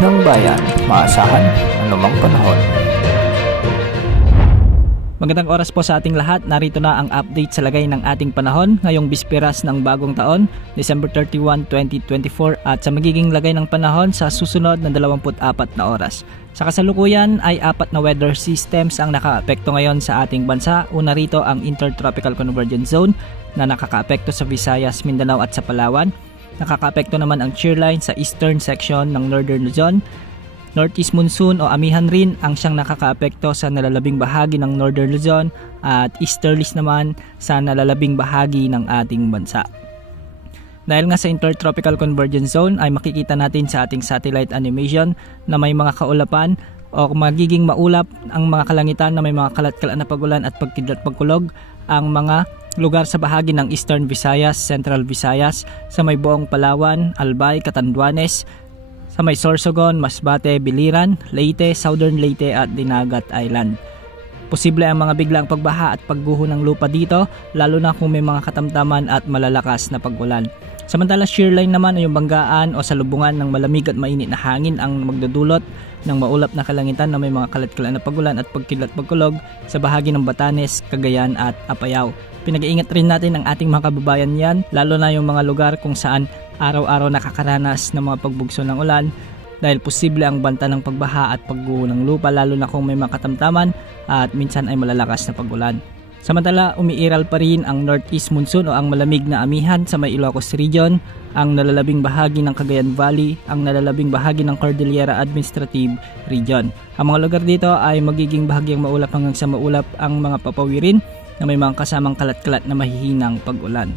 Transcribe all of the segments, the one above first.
ng bayan, maasahan anumang panahon. Magandang oras po sa ating lahat. Narito na ang update sa lagay ng ating panahon ngayong bisperas ng bagong taon, December 31, 2024 at sa magiging lagay ng panahon sa susunod na 24 na oras. Sa kasalukuyan ay 4 na weather systems ang nakaapekto ngayon sa ating bansa. Una rito ang Intertropical Convergence Zone na nakakaapekto sa Visayas, Mindanao at sa Palawan. Nakakaapekto naman ang shear line sa eastern section ng Northern Luzon. Northeast monsoon o amihan rin ang siyang nakakaapekto sa nalalabing bahagi ng Northern Luzon at easterlies naman sa nalalabing bahagi ng ating bansa. Dahil nga sa Intertropical Convergence Zone ay makikita natin sa ating satellite animation na may mga kaulapan o magiging maulap ang mga kalangitan na may mga kalat-kalat na pagulan at pagkidlat-pagkulog ang mga lugar sa bahagi ng Eastern Visayas, Central Visayas, sa may buong Palawan, Albay, Catanduanes, sa may Sorsogon, Masbate, Biliran, Leyte, Southern Leyte at Dinagat Island. Posible ang mga biglang pagbaha at pagguho ng lupa dito, lalo na kung may mga katamtaman at malalakas na pag-ulan. Samantala shear line naman ay yung banggaan o salubungan ng malamig at mainit na hangin ang magdudulot ng maulap na kalangitan na may mga kalat-kalat na pagulan at pagkidlat-pagkulog sa bahagi ng Batanes, Cagayan at Apayao. Pinag-iingat rin natin ang ating mga kababayan yan, lalo na yung mga lugar kung saan araw-araw nakakaranas ng mga pagbugso ng ulan dahil posible ang banta ng pagbaha at pagguho ng lupa lalo na kung may mga katamtaman at minsan ay malalakas na pag-ulan. Samantala, umiiral pa rin ang Northeast Monsoon o ang malamig na amihan sa may Ilocos Region, ang nalalabing bahagi ng Cagayan Valley, ang nalalabing bahagi ng Cordillera Administrative Region. Ang mga lugar dito ay magiging bahagyang maulap hanggang sa maulap ang mga papawirin na may mga kasamang kalat-kalat na mahihinang pag-ulan.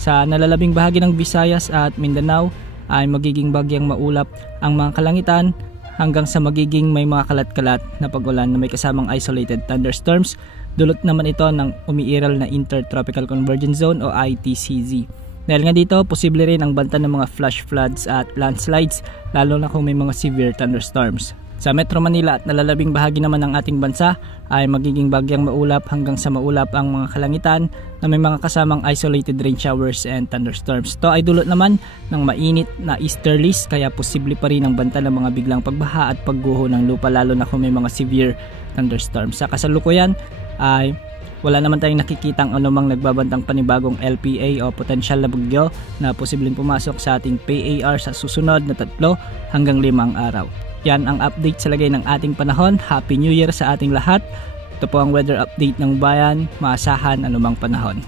Sa nalalabing bahagi ng Visayas at Mindanao ay magiging bahagyang maulap ang mga kalangitan hanggang sa magiging may mga kalat-kalat na pag-ulan na may kasamang isolated thunderstorms. Dulot naman ito ng umiiral na Intertropical Convergence Zone o ITCZ. Dahil nga dito, posible rin ang banta ng mga flash floods at landslides lalo na kung may mga severe thunderstorms. Sa Metro Manila at nalalabing bahagi naman ng ating bansa ay magiging bagyang maulap hanggang sa maulap ang mga kalangitan na may mga kasamang isolated rain showers and thunderstorms. Ito ay dulot naman ng mainit na easterlies kaya posible pa rin ang banta ng mga biglang pagbaha at pagguho ng lupa lalo na kung may mga severe thunderstorms. Sa kasalukuyan ay wala naman tayong nakikitang anumang nagbabantang panibagong LPA o potensyal na bagyo na posibleng pumasok sa ating PAR sa susunod na 3 hanggang 5 araw. Yan ang update sa lagay ng ating panahon. Happy New Year sa ating lahat. Ito po ang weather update ng bayan. Maasahan anumang panahon.